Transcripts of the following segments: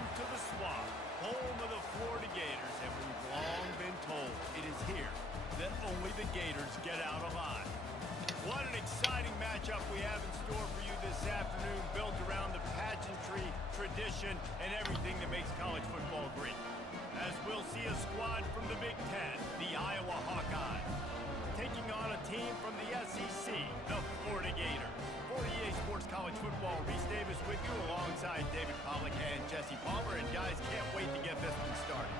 Welcome to the Swamp, home of the Florida Gators, and we've long been told it is here that only the Gators get out alive. What an exciting matchup we have in store for you this afternoon, built around the pageantry, tradition, and everything that makes college football great. As we'll see a squad from the Big Ten, the Iowa Hawkeyes, taking on a team from the SEC, the Florida Gators. For EA Sports College Football, Reese Davis with you alongside David Pollack and Jesse Palmer. And guys, can't wait to get this one started.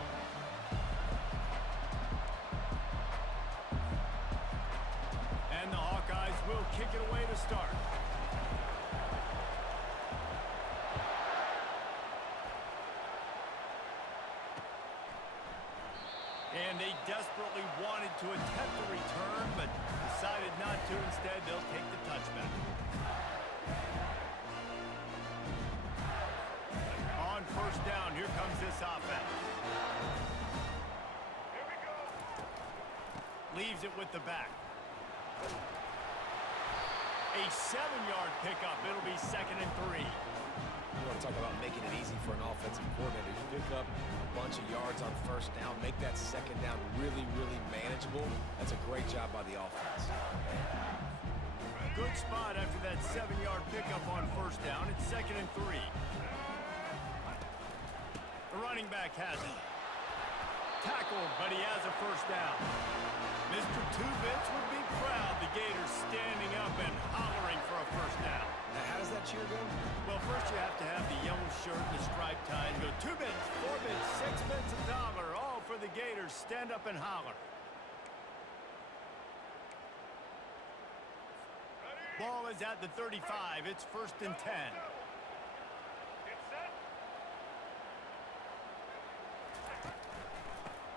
And the Hawkeyes will kick it away to start. And they desperately wanted to attempt a return, but decided not to. Instead, they'll take the touchback. On first down, here comes this offense. Here we go. Leaves it with the back. A 7-yard pickup. It'll be 2nd and 3. You want to talk about making it easy for an offensive coordinator. You pick up a bunch of yards on first down, make that second down really, really manageable. That's a great job by the offense. Good spot after that 7-yard pickup on first down. It's 2nd and 3. The running back has it. Tackled, but he has a first down. Mr. Two-Bits would be proud. The Gators standing up and hollering for a first down. Now, how does that cheer go? Well, first you have to have the yellow shirt and the striped tie and go 2 bits, 4 bits, 6 bits, $1, all for the Gators. Stand up and holler. Ball is at the 35. It's 1st and 10.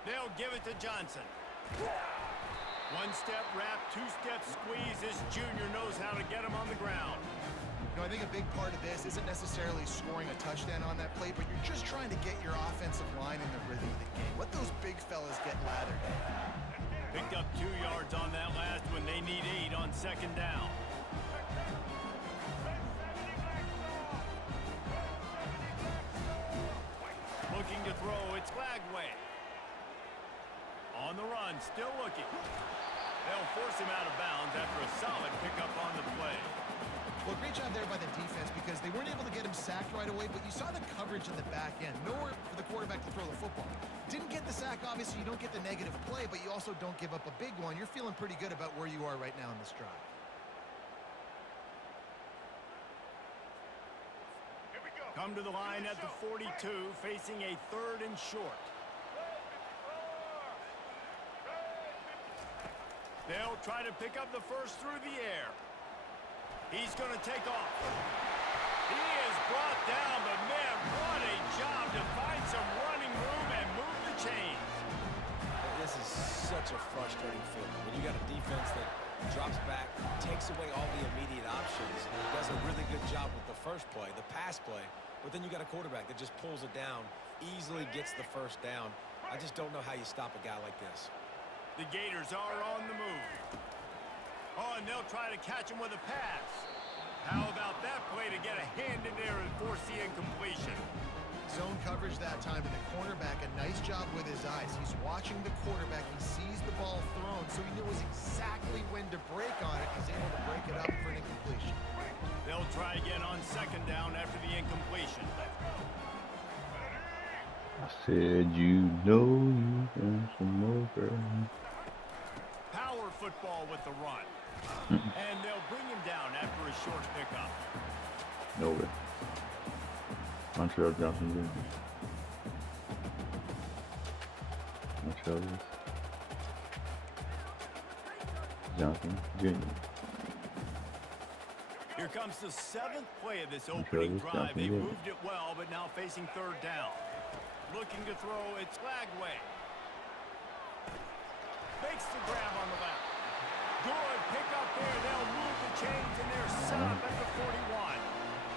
They'll give it to Johnson. 1-step wrap, 2-step squeeze. This junior knows how to get him on the ground. You know, I think a big part of this isn't necessarily scoring a touchdown on that play, but you're just trying to get your offensive line in the rhythm of the game. Let those big fellas get lathered. Picked up 2 yards on that last one. They need 8 on 2nd down. Looking to throw. It's Lagway. On the run, still looking. They'll force him out of bounds after a solid pickup on the play. Well, great job there by the defense because they weren't able to get him sacked right away, but you saw the coverage in the back end. Nowhere for the quarterback to throw the football. Didn't get the sack, obviously. You don't get the negative play, but you also don't give up a big one. You're feeling pretty good about where you are right now in this drive. Here we go. Come to the line at the 42, facing a 3rd and short. They'll try to pick up the first through the air. He's going to take off. He is brought down, but man, what a job to find some running room and move the chains. This is such a frustrating feeling. When you got a defense that drops back, takes away all the immediate options, does a really good job with the first play, the pass play, but then you got a quarterback that just pulls it down, easily gets the first down. I just don't know how you stop a guy like this. The Gators are on the move. Oh, and they'll try to catch him with a pass. How about that play to get a hand in there and force the incompletion? Zone coverage that time, and the cornerback, a nice job with his eyes. He's watching the quarterback. He sees the ball thrown, so he knows exactly when to break on it. He's able to break it up for an incompletion. They'll try again on 2nd down after the incompletion. I said you know you can some over. Power football with the run. And they'll bring him down after a short pickup. No way. Montreal Johnson Jr. Montreal Johnson Jr. Here comes the 7th play of this opening drive. They moved it well, but now facing 3rd down. Looking to throw, it's Lagway. Makes the grab on the left. Good pick up there. They'll move the chains, and they're set up at the 41.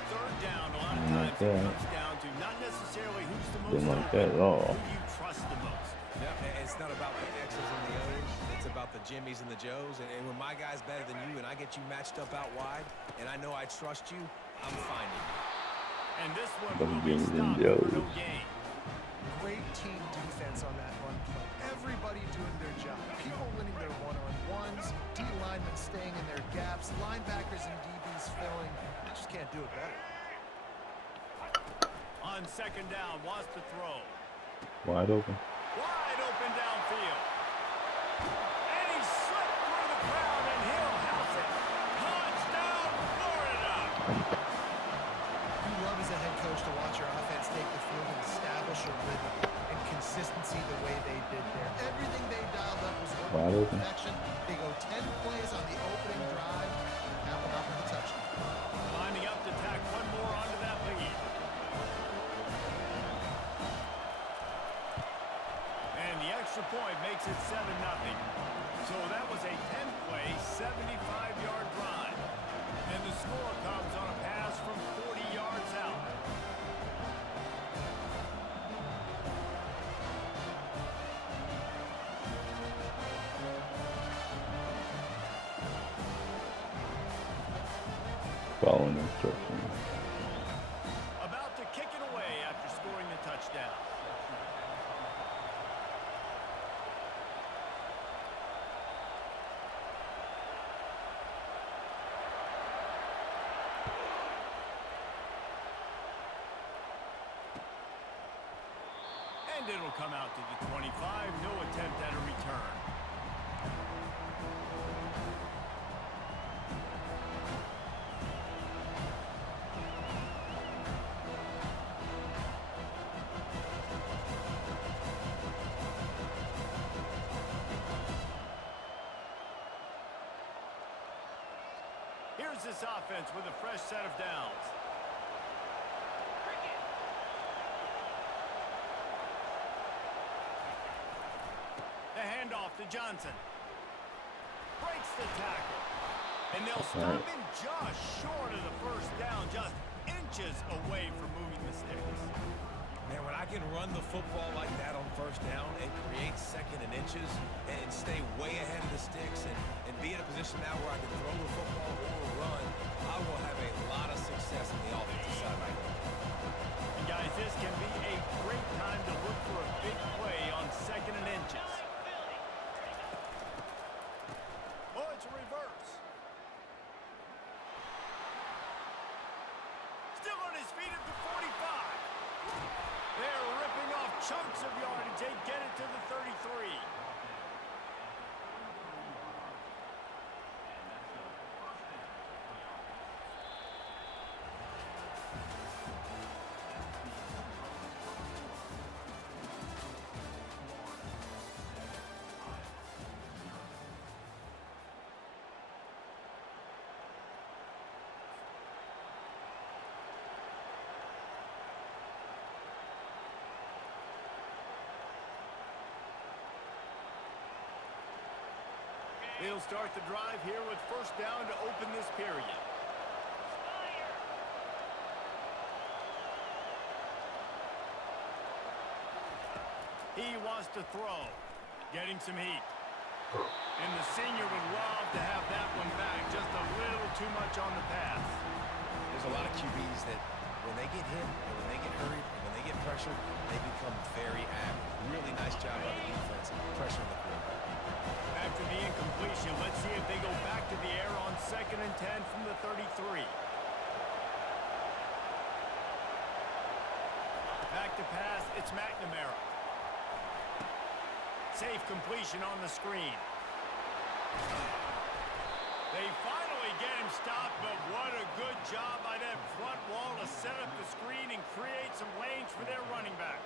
3rd down, a lot of times it comes down to not necessarily who's the most open, who you trust the most. Yeah, it's not about the X's and the O's. It's about the Jimmys and the Joes. And when my guy's better than you and I get you matched up out wide, and I know I trust you, I'm finding you. And this one Them will be Jimmy stopped Joes. for no gain. Great team defense on that run play. Everybody doing their job. People winning their one-on-ones, D linemen staying in their gaps, linebackers and DBs filling. You just can't do it better. On second down, wants to throw. Wide open. Wide open downfield. And he slipped through the crowd, and he'll house it. Touchdown, Florida! You love as a head coach to watch your offense take the field and establish a rhythm and consistency the way they did there. Everything they dialed up was working Wide to open. perfection. They go 10 plays on the opening drive, cap it off with a touchdown. Lining up to tack one more onto that lead. And the extra point makes it 7-0. So that was a 10-play, 75-yard drive. And the score comes on a pass from 40 yards out. Following instructions. About to kick it away after scoring the touchdown. And it'll come out to the 25. No attempt at a return. Here's this offense with a fresh set of downs. The handoff to Johnson. Breaks the tackle. And they'll stop him just short of the first down, just inches away from moving the sticks. Man, when I can run the football like that on first down and create second and inches and stay way ahead of the sticks and be in a position now where I can throw the football or run, I will have a lot of success on the offensive side right now. And guys, this can be a great time to look for a big play on second and inches. Oh, it's a reverse. Still on his feet at the 45. They're ripping off chunks of yardage. They get it to the 33. They'll start the drive here with first down to open this period. He wants to throw, getting some heat. And the senior would love to have that one back, just a little too much on the pass. There's a lot of QBs that when they get hit, and when they get hurried, and when they get pressured, they become very active. Really nice job by the defense pressuring the quarterback. After the incompletion, let's see if they go back to the air on 2nd and 10 from the 33. Back to pass, it's McNamara. Safe completion on the screen. They finally get him stopped, but what a good job by that front wall to set up the screen and create some lanes for their running back.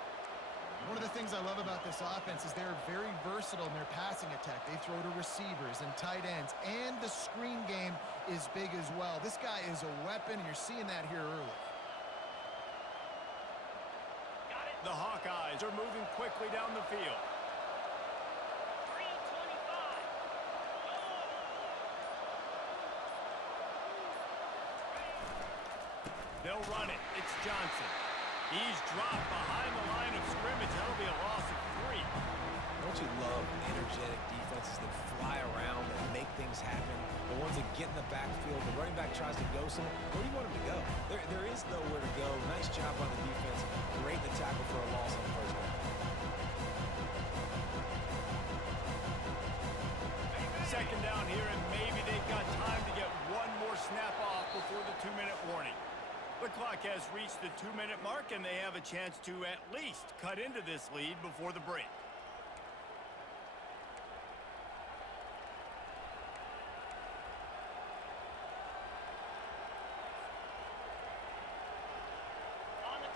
One of the things I love about this offense is they're very versatile in their passing attack. They throw to receivers and tight ends, and the screen game is big as well. This guy is a weapon, and you're seeing that here early. The Hawkeyes are moving quickly down the field. They'll run it. It's Johnson. He's dropped behind the line of scrimmage. That'll be a loss of 3. Don't you love energetic defenses that fly around and make things happen? The ones that get in the backfield, the running back tries to go somewhere. Where do you want him to go? There is nowhere to go. Nice job on the defense. Great the tackle for a loss on the first down. Second down here, and maybe they've got time to get one more snap off before the 2-minute warning. The clock has reached the 2-minute mark, and they have a chance to at least cut into this lead before the break.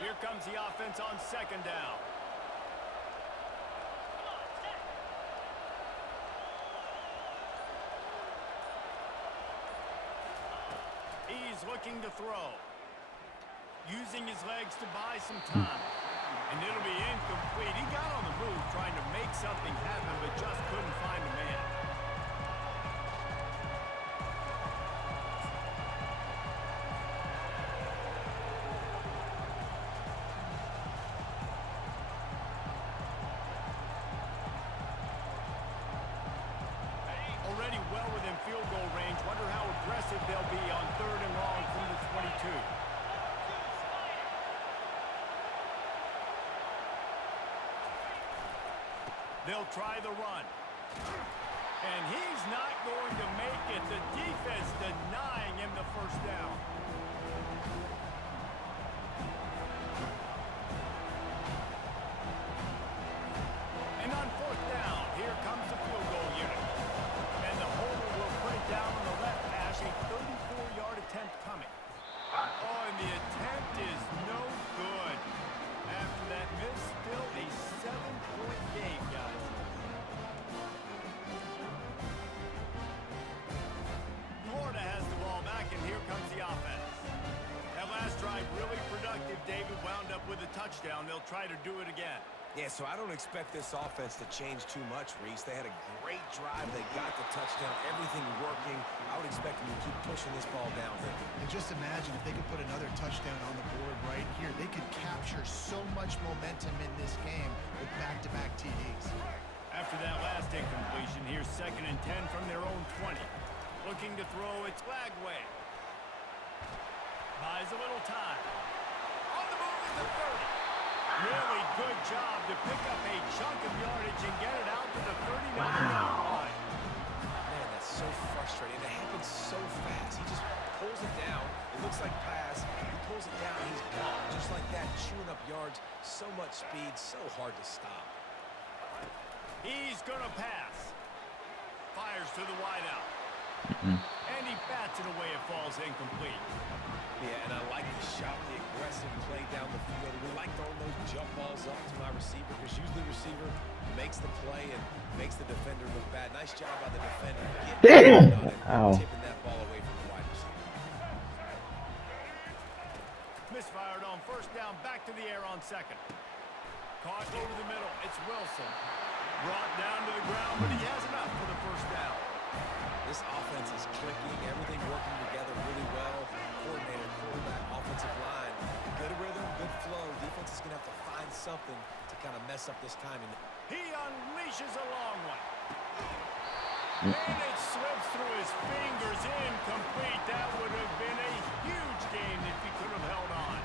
Here comes the offense on second down. He's looking to throw. Using his legs to buy some time. And it'll be incomplete. He got on the move trying to make something happen, but just couldn't find a man. Already well within field goal range. Wonder how aggressive they'll be on 3rd and long from the 22. They'll try the run. And he's not going to make it. The defense denying him the first down. And on 4th down, here comes the field goal unit. And the holder will put it down on the left hash. A 34-yard attempt coming. Oh, and the attempt is no good. After that miss, still a 7-point game, guys. Florida has the ball back, and here comes the offense. That last drive really productive. David wound up with a touchdown. They'll try to do it again. Yeah, so I don't expect this offense to change too much, Reese. They had a great drive. They got the touchdown. Everything working. I would expect them to keep pushing this ball downhill. And just imagine if they could put another touchdown on the board right here. They could capture so much momentum in this game with back-to-back TDs. After that last incompletion, here's 2nd and 10 from their own 20. Looking to throw, it's Lagway. Buys a little time. On the move is the 30. Really good job to pick up a chunk of yardage and get it out to the 39-yard line. Man, that's so frustrating. It happens so fast. He just pulls it down. It looks like pass. He pulls it down. He's gone. Just like that, chewing up yards. So much speed, so hard to stop. He's going to pass. Fires to the wideout. And he bats it away. It falls incomplete. Yeah, and I like the shot, the aggressive play down the field. We like throwing those jump balls up to my receiver because usually the receiver makes the play and makes the defender look bad. Nice job by the defender. Damn! Tipping that ball away from the wide receiver. Misfired on 1st down, back to the air on 2nd. Caught over the middle. It's Wilson. Brought down to the ground, but he has enough for the 1st down. This offense is clicking, everything working together really well. Coordinator, quarterback, offensive line. Good rhythm, good flow. Defense is going to have to find something to kind of mess up this timing. He unleashes a long one. And it slips through his fingers. Incomplete. That would have been a huge game if he could have held on.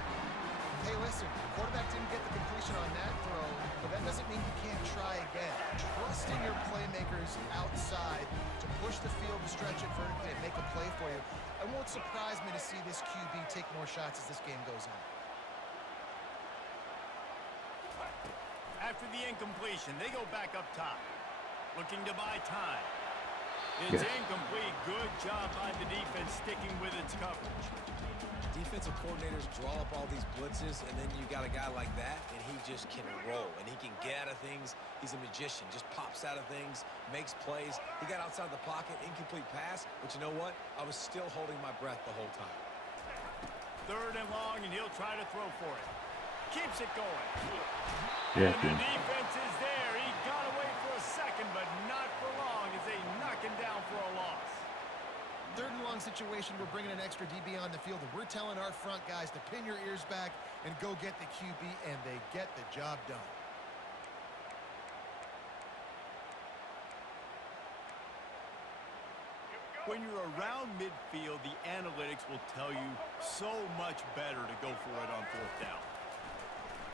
Hey, listen, the quarterback didn't get the completion on that throw, but that doesn't mean you can't try again. Trust in your playmakers outside to push the field, to stretch it vertically, and make a play for you. It won't surprise me to see this QB take more shots as this game goes on. After the incompletion, they go back up top. Looking to buy time. It's incomplete. Good job by the defense sticking with its coverage. Defensive coordinators draw up all these blitzes, and then you got a guy like that, and he just can roll, and he can get out of things. He's a magician, just pops out of things, makes plays. He got outside the pocket, incomplete pass, but you know what? I was still holding my breath the whole time. 3rd and long, and he'll try to throw for it. Keeps it going. Yeah, and the defense is there. He got away for a second, but not for long as they knock him down for a loss. 3rd and long situation, we're bringing an extra DB on the field, and we're telling our front guys to pin your ears back and go get the QB, and they get the job done. When you're around midfield, the analytics will tell you so much better to go for it on 4th down.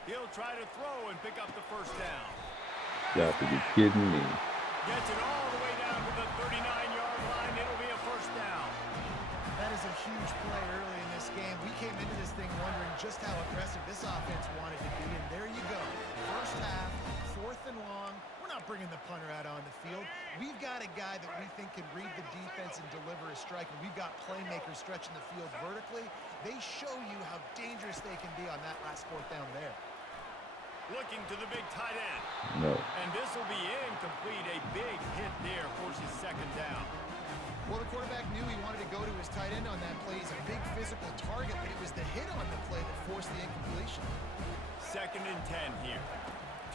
He'll try to throw and pick up the first down. You have to be kidding me. Gets it all the way down to the 39-yard line. It'll be a first down. That is a huge play early in this game. We came into this thing wondering just how aggressive this offense wanted to be, and there you go. First half, 4th and long. We're not bringing the punter out on the field. We've got a guy that we think can read the defense and deliver a strike, and we've got playmakers stretching the field vertically. They show you how dangerous they can be on that last 4th down there. Looking to the big tight end. No. And this will be incomplete. A big hit there forces 2nd down. Well, the quarterback knew he wanted to go to his tight end on that play. He's a big physical target, but it was the hit on the play that forced the incompletion. 2nd and 10 here.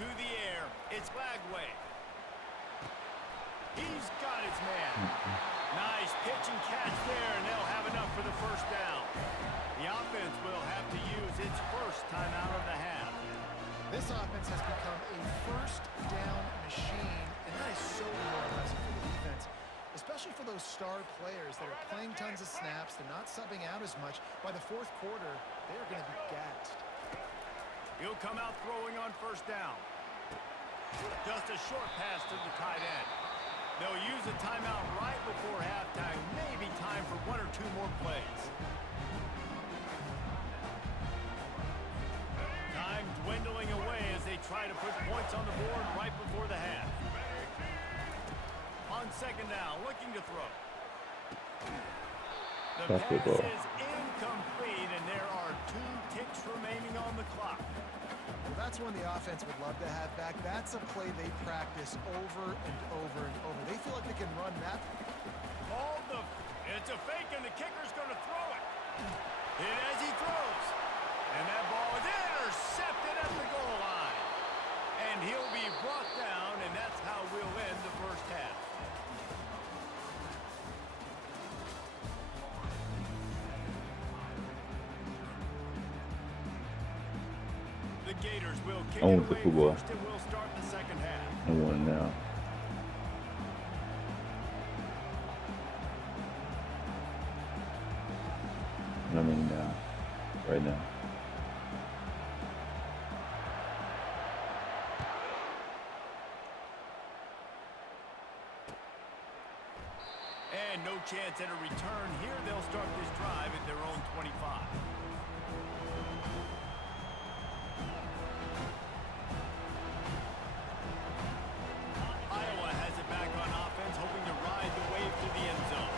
To the air. It's Lagway. He's got his man. Nice pitch and catch there, and they'll have enough for the first down. The offense will have to use its first timeout of the half. This offense has become a first down machine, and that is so demoralizing for the defense, especially for those star players that are playing tons of snaps. They're not subbing out as much. By the 4th quarter, they're going to be gassed. He'll come out throwing on first down. Just a short pass to the tight end. They'll use a timeout right before halftime. Maybe time for 1 or 2 more plays. Time dwindling away as they try to put points on the board right before the half. On 2nd down, looking to throw. The pass is incomplete, and there are 2 ticks remaining on the clock. Well, that's one the offense would love to have back. That's a play they practice over and over and over. They feel like they can run that. It's a fake, and the kicker's going to throw it. Hit as he throws. And that ball is intercepted at the goal line. And he'll be brought down, and that's how we'll end the first half. The Gators will kick it away first, and we'll start the second half. I want it now. I mean now. Right now. And no chance at a return here. They'll start this drive at their own 25. Iowa has it back on offense, hoping to ride the wave to the end zone.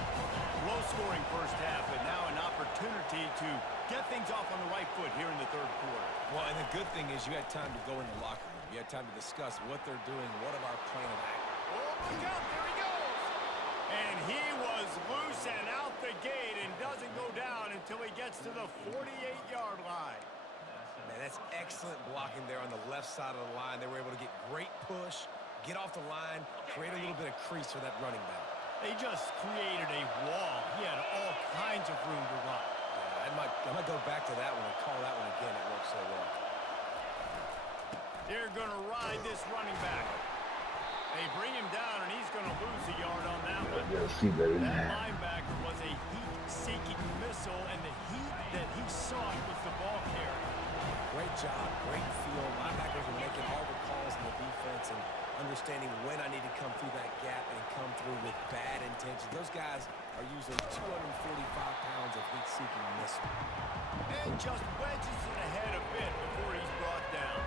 Low-scoring first half, but now an opportunity to get things off on the right foot here in the 3rd quarter. Well, and the good thing is you had time to go in the locker room. You had time to discuss what they're doing, what of our plan of action. Oh, look out, there he goes. And he was loose and out the gate and doesn't go down until he gets to the 48-yard line. Man, that's excellent blocking there on the left side of the line. They were able to get great push, get off the line, create a little bit of crease for that running back. They just created a wall. He had all kinds of room to run. Yeah, I might go back to that one and call that one again. It worked so well. They're going to ride this running back. They bring him down, and he's going to lose a yard on that one. That linebacker was a heat-seeking missile, and the heat that he sought was the ball carrier. Great job, great feel. Linebackers are making all the calls in the defense and understanding when I need to come through that gap and come through with bad intentions. Those guys are using 245 pounds of heat-seeking missile. And just wedges it ahead a bit before he's brought down.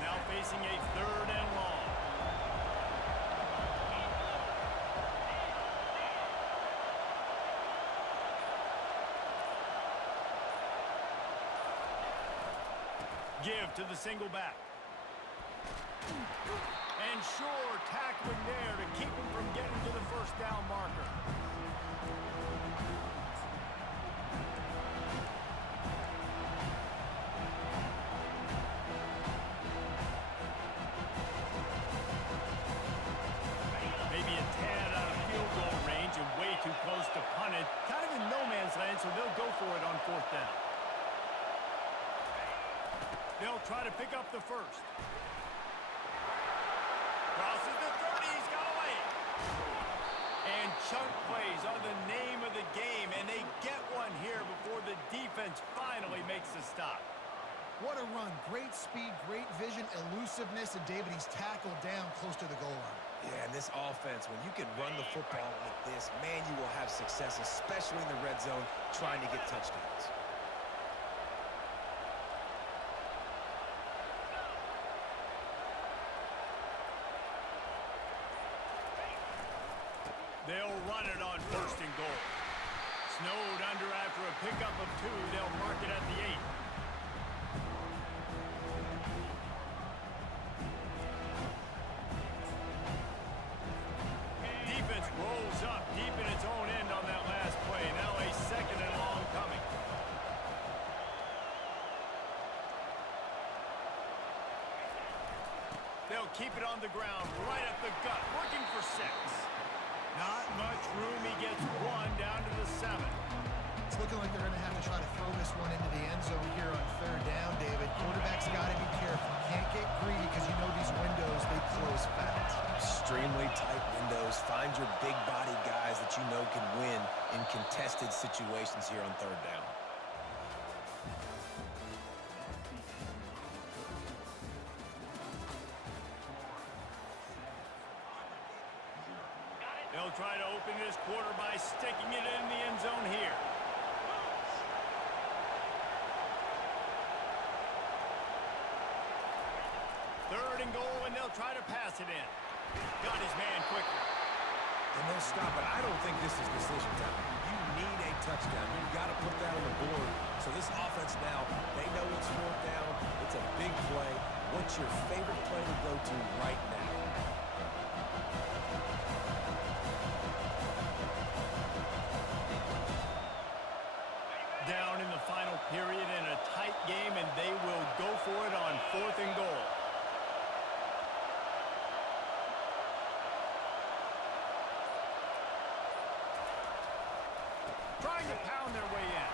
Now facing a 3rd and long. Give to the single back. And Shore tackling there to keep him from getting to the first down marker. Maybe a tad out of field goal range and way too close to punt it. Kind of in no man's land, so they'll go for it on 4th down. try to pick up the first. Crosses the 30. He's got away. And chunk plays are the name of the game, and they get one here before the defense finally makes the stop. What a run. Great speed, great vision, elusiveness, and David, he's tackled down close to the goal line. Yeah, and this offense, when you can run the football like this, man, you will have success, especially in the red zone, trying to get touchdowns. They'll run it on first and goal. Snowed under after a pickup of 2. They'll mark it at the 8. Defense rolls up deep in its own end on that last play. Now a second and long coming. They'll keep it on the ground, right up the gut, looking for 6. Not much room. He gets 1 down to the 7. It's looking like they're going to have to try to throw this one into the end zone here on third down, David. Quarterback's got to be careful. Can't get greedy because you know these windows, they close fast. Extremely tight windows. Find your big body guys that you know can win in contested situations here on third down. They'll try to open this quarter by sticking it in the end zone here. Third and goal, and they'll try to pass it in. Got his man quickly. And they'll stop it. I don't think this is decision time. You need a touchdown. You've got to put that on the board. So this offense now, they know it's fourth down. It's a big play. What's your favorite play to go to right now? Down in the final period in a tight game, and they will go for it on fourth and goal. Trying to pound their way in.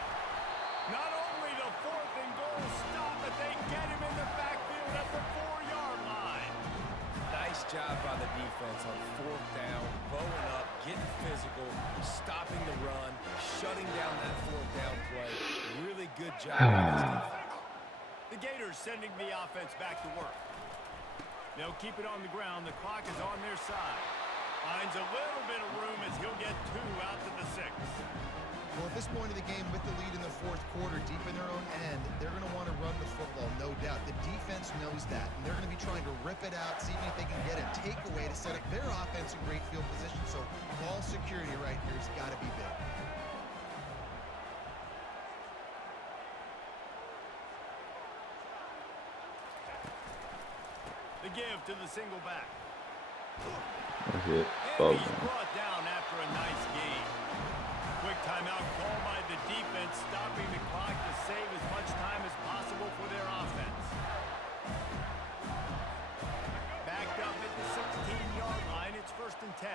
Not only the fourth and goal stop, but they get him in the backfield at the 4-yard line. Nice job by the defense on fourth down, bowing up, getting physical, stopping the run, shutting down that fourth down play. Really good job by this defense. The Gators sending the offense back to work. They'll keep it on the ground. The clock is on their side. Finds a little bit of room as he'll get 2 out to the 6. Well, at this point of the game, with the lead in the fourth quarter, deep in their own end, they're going to want to run the football, no doubt. The defense knows that, and they're going to be trying to rip it out, see if they can get a takeaway to set up their offense in great field position. So ball security right here has got to be big. The give to the single back. That's it. And he's brought down after a nice gain. Quick timeout called by the defense, stopping the clock to save as much time as possible for their offense. Backed up at the 16-yard line, it's 1st and 10.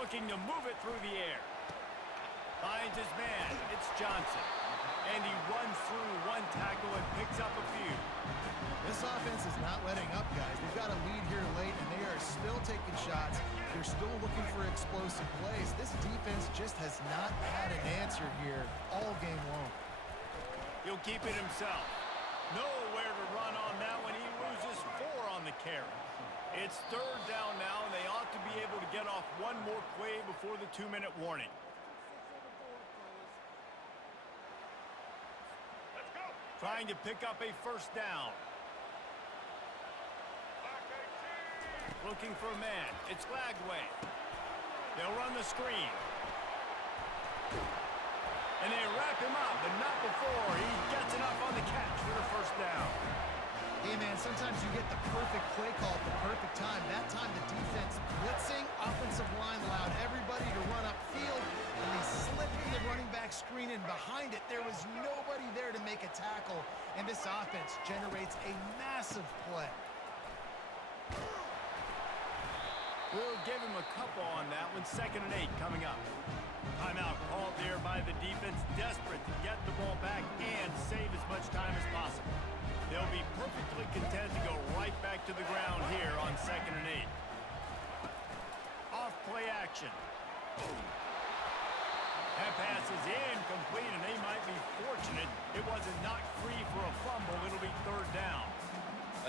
Looking to move it through the air. Finds his man. It's Johnson. And he runs through 1 tackle and picks up a few. This offense is not letting up, guys. They've got a lead here late, and they are still taking shots. They're still looking for explosive plays. This defense just has not had an answer here all game long. He'll keep it himself. Nowhere to run on that one. He loses 4 on the carry. It's third down now, and they ought to be able to get off one more play before the 2-minute warning. Trying to pick up a first down. Looking for a man. It's Lagway. They'll run the screen. And they wrap him up, but not before he gets enough on the catch for the first down. Hey, man, sometimes you get the perfect play call at the perfect time. That time the defense blitzing, offensive line allowed everybody to run upfield, and they slipped in the running back screen, and behind it there was nobody there to make a tackle, and this offense generates a massive play. We'll give him a couple on that one. 2nd and 8 coming up. Timeout called there by the defense, desperate to get the ball back and save as much time as possible. They'll be perfectly content to go right back to the ground here on 2nd and 8. Off play action. That pass is incomplete, and they might be fortunate it wasn't knocked free for a fumble. It'll be 3rd down.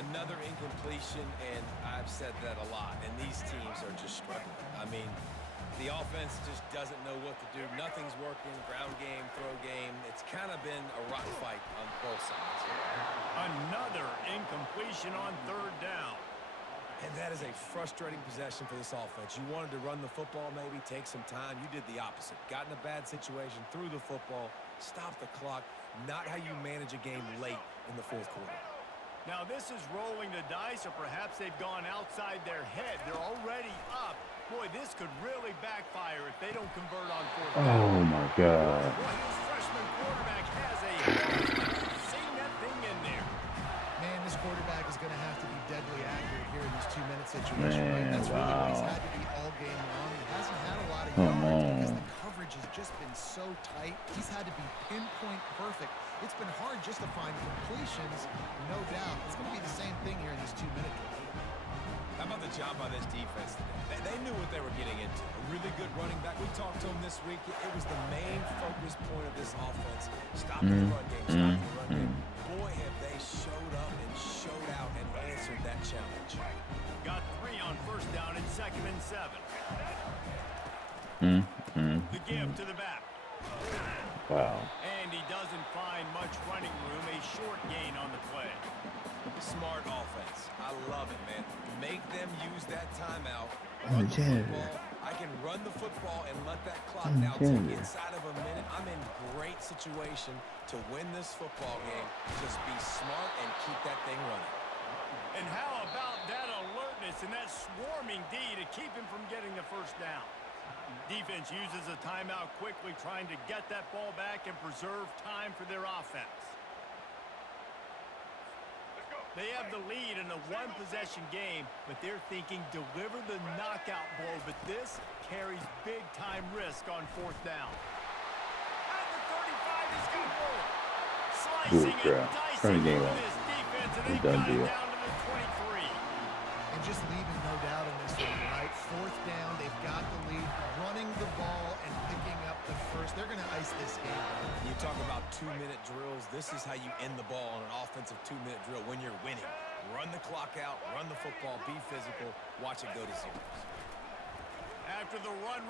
Another incompletion, and I've said that a lot, and these teams are just struggling. I mean, the offense just doesn't know what to do. Nothing's working. Ground game, throw game. It's kind of been a rock fight on both sides. Another incompletion on 3rd down. And that is a frustrating possession for this offense. You wanted to run the football, maybe take some time. You did the opposite. Got in a bad situation, threw the football, stopped the clock. Not how you manage a game late in the 4th quarter. Now this is rolling the dice, or perhaps they've gone outside their head. They're already up. Boy, this could really backfire if they don't convert on 4th down. Oh my God. Boy, this freshman quarterback has a seeing that thing in there. Man, this quarterback is going to have to be deadly accurate here in this 2-minute situation. Right? Man, That's really what he's wow. had to be all game long. He hasn't had a lot of Come yards because on. the coverage has just been so tight. He's had to be pinpoint perfect. It's been hard just to find completions, no doubt. It's going to be the same thing here in this 2-minute drill. How about the job by this defense today? They knew what they were getting into. A really good running back. We talked to him this week. It was the main focus point of this offense. Stopping the run game, stopping the run game. Boy, have they showed up and showed out and answered that challenge. Got 3 on 1st down and 2nd and 7. The give to the back. Wow. And he doesn't find much running room. A short gain on the play. Smart offense. I love it, man. Make them use that timeout. Run the Yeah. football. I can run the football and let that clock now tick inside of a minute. I'm in great situation to win this football game. Just be smart and keep that thing running. And how about that alertness and that swarming D to keep him from getting the 1st down? Defense uses a timeout quickly, trying to get that ball back and preserve time for their offense. They have the lead in a 1-possession game, but they're thinking deliver the knockout blow, but this carries big-time risk on 4th down. At the 35, he's going to roll. Slicing and crap. Turn dicing the game for off. this defense, and It's they've a done got it deal. down to the 23. And just leaving no doubt in this one, right? 4th down, they've got the lead, running the ball and picking up the 1st. They're going to ice this game. You talk about 2-minute drills. This is how you end the ball on an offensive 2-minute drill when you're winning. Run the clock out, run the football, be physical, watch it go to zeros. After the run,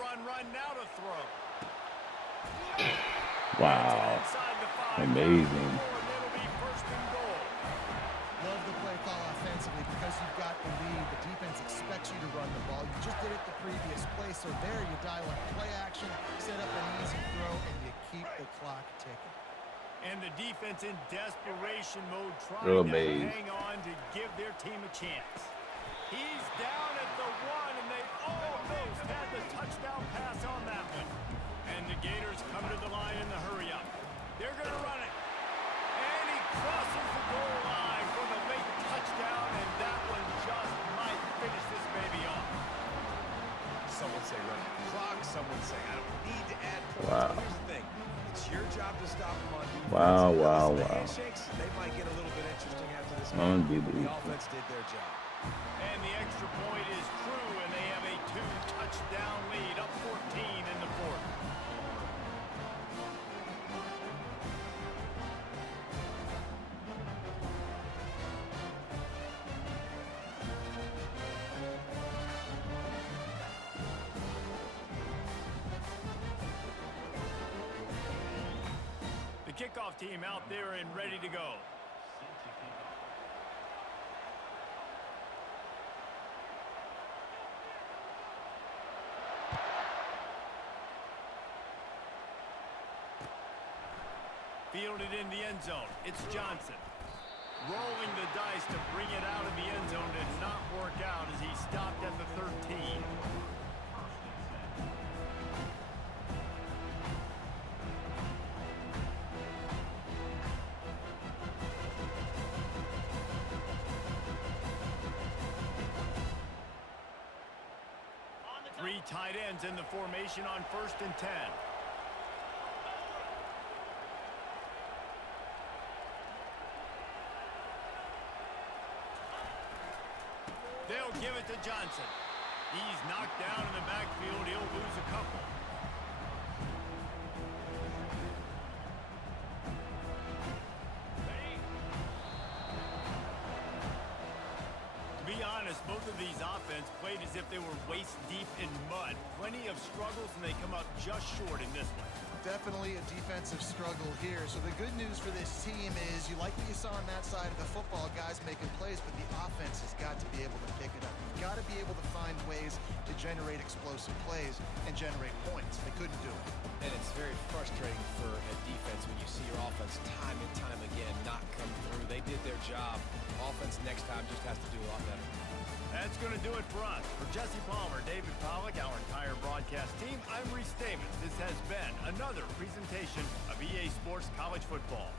now to throw. Wow. Inside the 5. Amazing. It'll be 1st and goal. Love the play call offensively because you've got the lead. The defense expects you to run the ball. You just did it the previous play, so there you dial up play action, set up an easy throw, and you keep the clock ticking. And the defense in desperation mode, trying Real to amazed. hang on to give their team a chance. He's down at the 1, and they almost had the touchdown pass on that one. And the Gators come to the line in the hurry-up. They're going to run it. And he crosses the goal line for the late touchdown, and that one just might finish this baby off. Someone say run the clock. Someone say I don't need to add points. Wow. But here's the thing. It's your job to stop them on defense. Wow, Listen, wow, the wow. handshakes, they might get a little bit interesting after this game. Unbelievable. The offense did their job. And the extra point is true, and they have a 2-touchdown lead, up 14 in the 4th. The kickoff team out there and ready to go. Fielded in the end zone. It's Johnson. Rolling the dice to bring it out of the end zone did not work out as he stopped at the 13. Three tight ends in the formation on 1st and 10. They'll give it to Johnson. He's knocked down in the backfield. He'll lose a couple. To be honest, both of these offenses played as if they were waist deep in mud. Plenty of struggles, and they come out just short in this one. Definitely a defensive struggle here. So the good news for this team is you like what you saw on that side of the football, guys making plays, but the offense has got to be able to pick it up. You've got to be able to find ways to generate explosive plays and generate points. They couldn't do it. And it's very frustrating for a defense when you see your offense time and time again not come through. They did their job. Offense next time just has to do a lot better. That's going to do it for us. For Jesse Palmer, David Pollack, our entire broadcast team, I'm Reese Davis. This has been another presentation of EA Sports College Football.